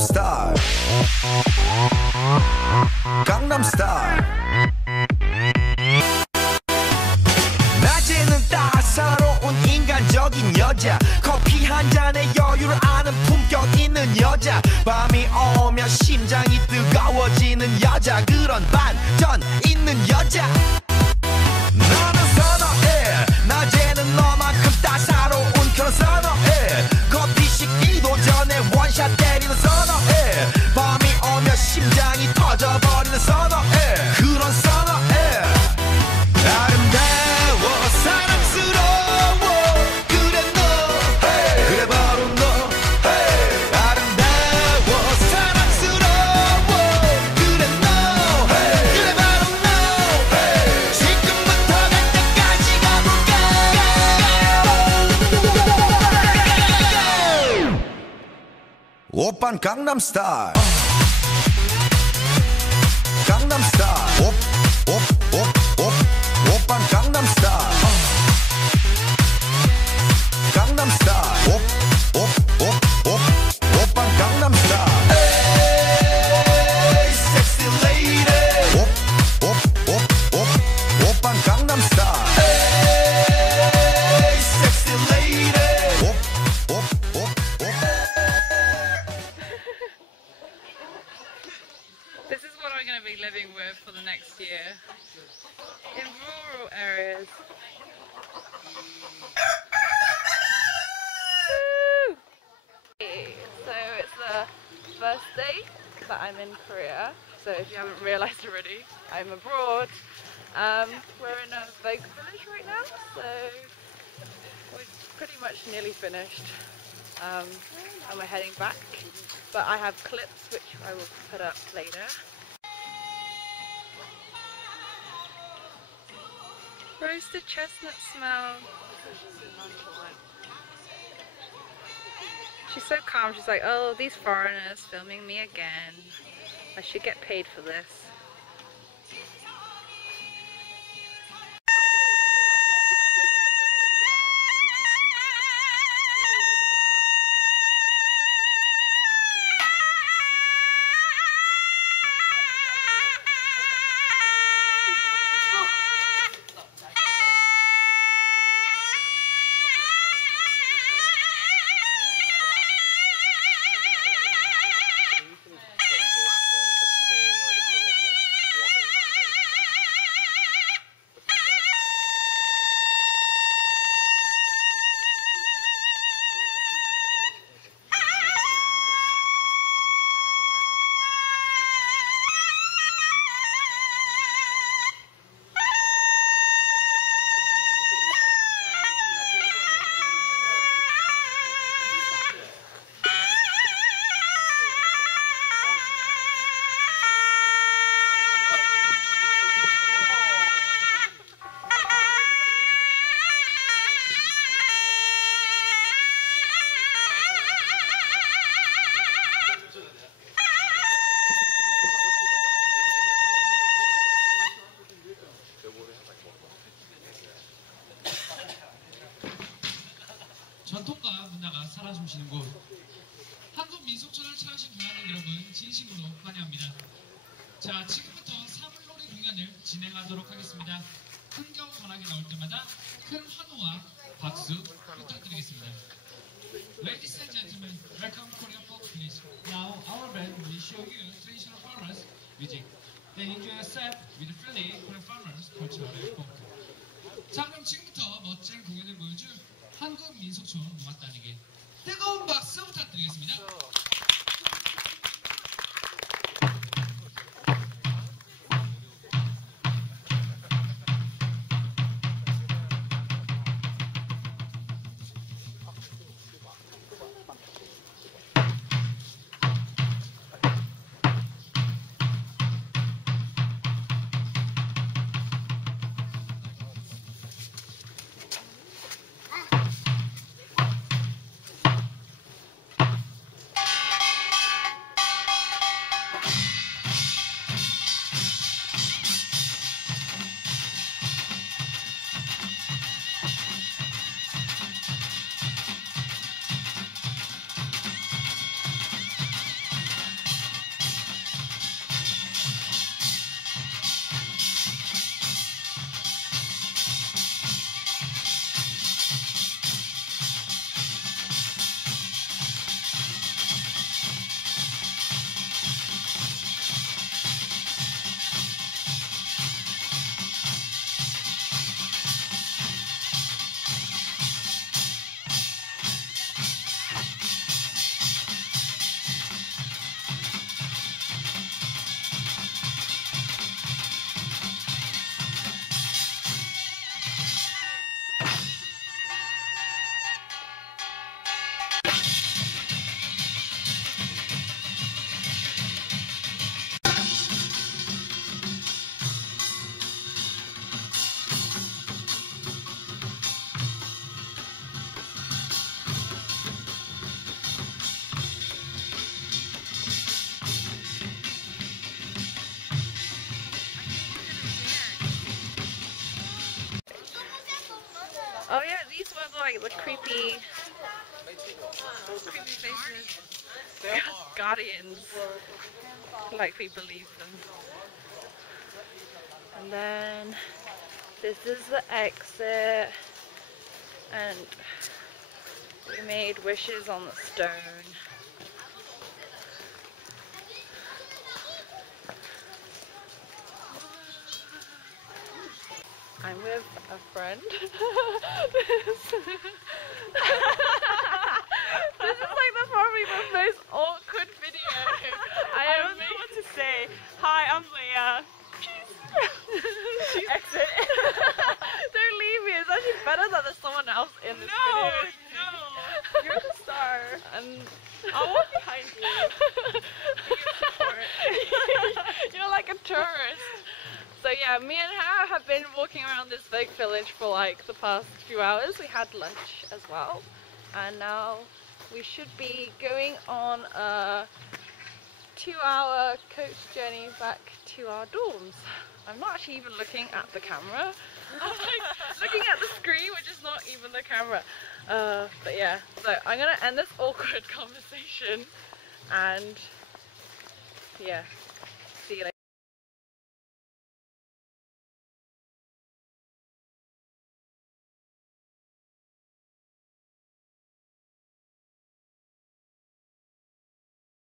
스타일 강남 스타일 낮에는 따사로운 인간적인 여자 커피 한 잔에 여유를 아는 품격 있는 여자 밤이 오면 심장이 뜨거워지는 여자 그런 반전 있는 여자 너는 선호해 낮에는 너만큼 따사로운 그런 선호해 커피 식기도 전에 원샷 때리는 선호해 밤이 오면 심장이 터져버리는 선호해 그런 선호해 아름다워 사랑스러워 그래 너 hey. 그래 바로 너 hey. 아름다워 사랑스러워 그래 너 hey. 그래 바로 너 hey. 지금부터 갈 때까지 가볼까 오빤 강남 스타일 강남 스타일 오빤 강남 스타일 강남 스타일 오빤 강남 스타일 에이 섹시 레이디 오빤 강남 스타일 에이 섹시 레이디 This is what I'm going to be living with for the next year. In rural areas. Woo! So it's the first day that I'm in Korea. So if you haven't realised already, I'm abroad. We're in a Vogue village right now, so we're pretty much nearly finished. And we're heading back. But I have clips which I will put up later. Roasted chestnut smell. She's so calm, she's like, oh, these foreigners filming me again. I should get paid for this. 전통과 문화가 살아 숨쉬는 곳 한국 민속촌을 찾으신 관광객 여러분 진심으로 환영합니다. 자, 지금부터 사물놀이 공연을 진행하도록 하겠습니다. 흥경 전화기 나올 때마다 큰 환호와 박수 부탁드리겠습니다. Ladies and gentlemen, welcome Korean folk village. Now our band will show you traditional farmers music. Then enjoy yourself with friendly Korean farmers cultural folk. 자, 그럼 지금부터 멋진 공연을 보여줄 한국 민속촌 음악단에게 뜨거운 박수 부탁드리겠습니다. Oh yeah, these ones are like the creepy faces. Guardians. Like we believe them. And then this is the exit. And we made wishes on the stone. I'm with a friend. This is like probably the most awkward video. I don't know what to say. Hi, I'm Leah. Exit. Don't leave me. It's actually better that there's someone else in this video. No. You're the star. And I'll walk behind you. you're like a tourist. So yeah, me and her have been walking around this big village for like the past few hours. We had lunch as well. And now we should be going on a 2-hour coach journey back to our dorms. I'm not actually even looking at the camera. I'm like looking at the screen, which is not even the camera. But yeah, so I'm gonna end this awkward conversation and yeah.